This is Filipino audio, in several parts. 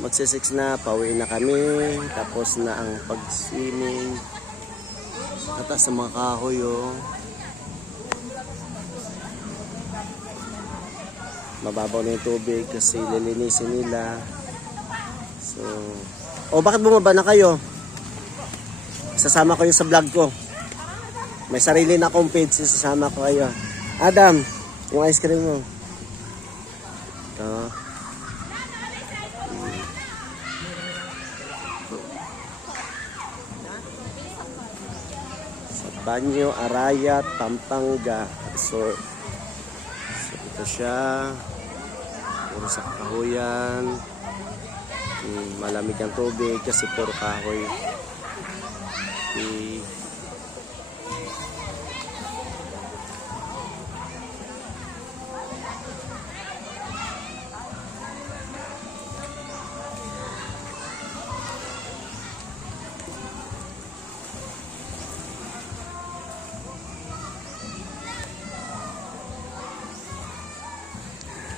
Magsi-6 na, pauwi na kami. Tapos na ang pag-swimming. Atas sa mga kahoy, oh. Mababaw na yung tubig kasi lilinisin nila. So, oh, bakit bumaba na kayo? Sasama ko yung sa vlog ko. May sarili na akong page, sasama ko kayo. Adam, yung ice cream mo. Ito. Banyo Araya, Pampanga Resort. So ito siya. Puro sa kahoyan. Malamig ang tubig kasi puro kahoy. Okay.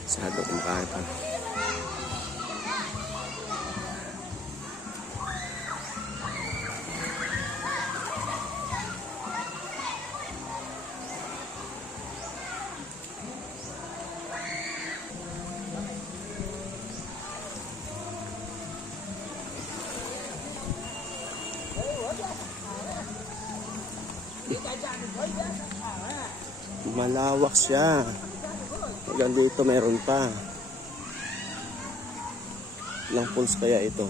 Sado kumakain pa. Malawak siya. Hanggang dito meron pa. Ilang pools kaya ito?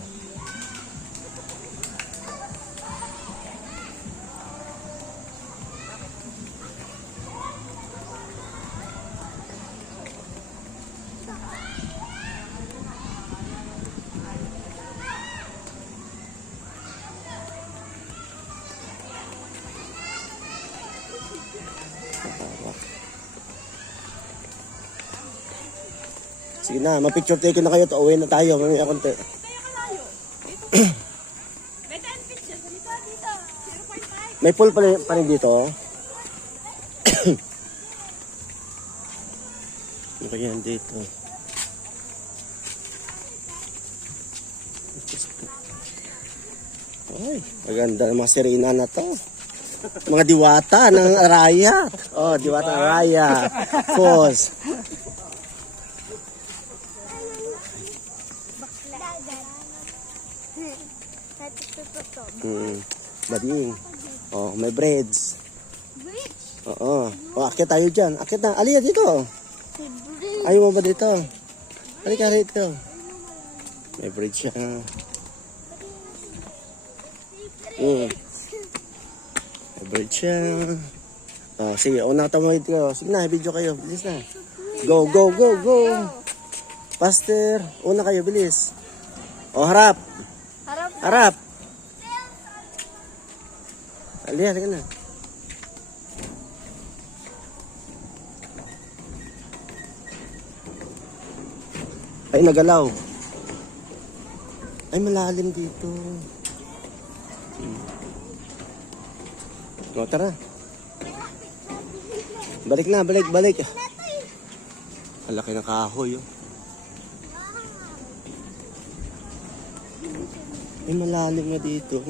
Sige na, mag-picture taken na kayo. Uwi na tayo. Mamaya konti. May pool pa rin dito. Ano kaya dito? Ay, maganda ng mga sirena na to. Mga diwata ng Araya. Oh, diwata ng Araya. Falls. Bading. Oh, may breads. Oo. Oh, akit tayo dyan. Akit na. Aliyah dito. Ayaw mo ba dito? Halika rito. May breads siya. May breads siya. Oh, sige. Una tamawid kayo. Sige na, video kayo. Bilis na. Go, go, go, go. Pastor. Una kayo, bilis. Oh, harap. Harap. Aliyah, halika na. Ay, nagalaw. Ay, malalim dito. O, tara. Balik na, balik. Malaki na kahoy, oh. Ay, malalim na dito.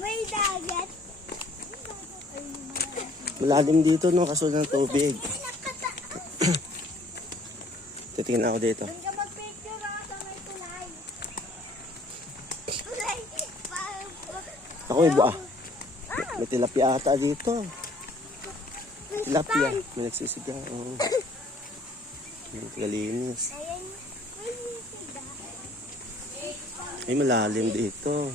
May dagat. Malalim dito, no? Kaso ng tubig. Titingin ako dito. Doon ka mag-picture sa may tulay. Tulay. Ako, iba. May tilapia ata dito. Tilapia. May nagsisiga. Oh. May kalinis. Ay, malalim dito.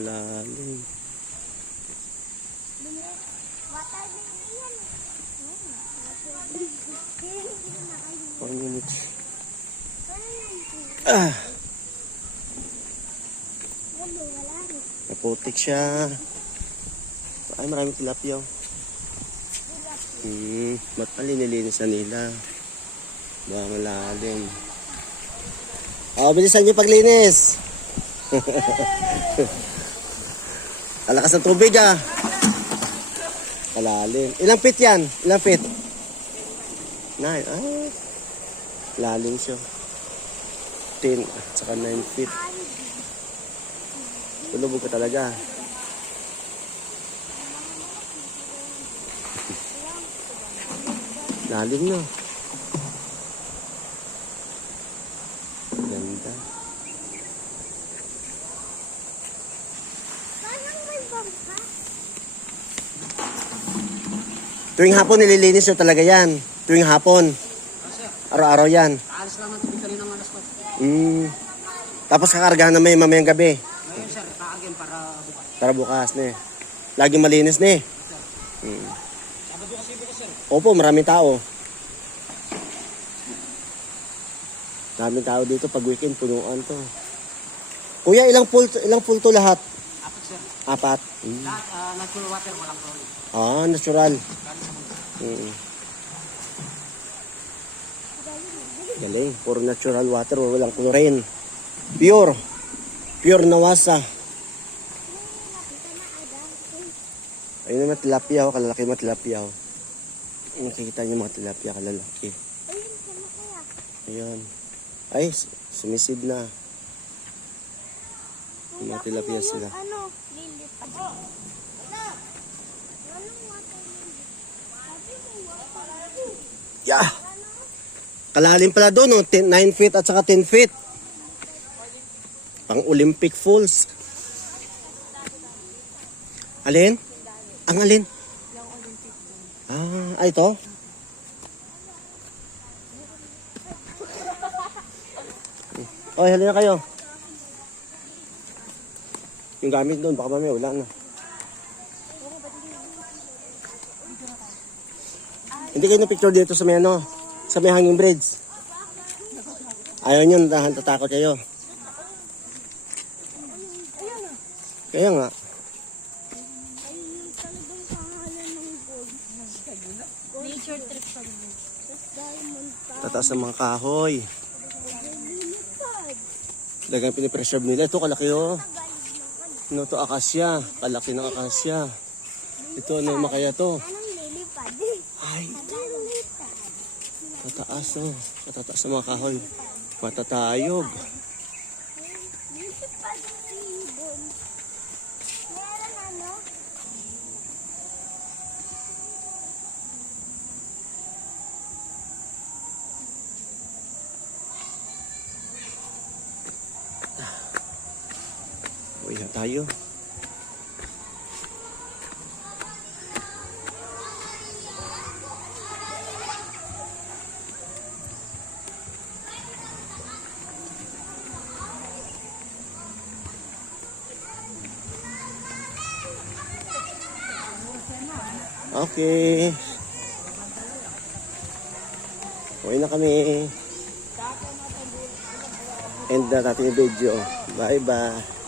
Lalim. 1 minute. Naputik siya. Ay, maraming tilapia. Ba't palililinis na nila? Ba, malalim. Oh, bilisan niyo paglinis. Alakas ng tubig ah. Malalim. Ilang feet yan? Ilang feet? 9. Ah. Lalim siya. 10 at saka 9 feet. Tulubog ka talaga. Lalim na. Ganda. Parang may bangka. Tuwing hapon nililinis nyo talaga yan. Tuwing hapon. Araw-araw yan. Alis lang ang tubig kanina ng alas 4. Tapos kakargahan na may mamayang gabi. Ngayon sir, kaagin para bukas. Para bukas na eh. Laging malinis na eh. Sabado kasi bukas sir. Opo, maraming tao. Maraming tao dito pag weekend, punuan to. Kuya, ilang pool to lahat? 4 sir. 4. Lahat, natural water, walang chlorine. Ah, natural. Galing sa mundo. Galing. Puro natural water, walang chlorine. Pure. Pure na wasa. Ayun naman tilapia ho, kalalaki mga tilapia ho. Nakikita niyo mga tilapia kalalaki. Ayun, sama kaya. Ayun. Ay, sumisid na. Mga tilapia sila. Ano? Lilipad. Anong water lily? Sabi mo water lily. Yeah! Kalalim pala doon, no? 9 feet at saka 10 feet. Pang Olympic Falls. Alin? Ang alin? Ah, ito? Oy, halina kayo. Yung gamit doon, baka mamaya wala na. Hindi kayo na picture dito sa may ano, sa may hanging bridge. Ayaw nyo, natatakot kayo. Kaya nga, Ayun talagang pangalan ng gold. Nature trip sa gold. Tapos diamond pa. tataas ng mga kahoy. Lilipad. Talagang pinipreserve nila. Ito, kalaki oh. Tagalog naman. Ano to, akasya. Kalaki ng akasya. Ito, ano, makaya to. Anong lilipad? Ay, Lilipad. tataas oh. Katataas ng mga kahoy. Matatayog. Lilipad ang ibon. Meron ano? Uy, tayo. Okay. Uwi na kami. End na natin yung video. Bye-bye.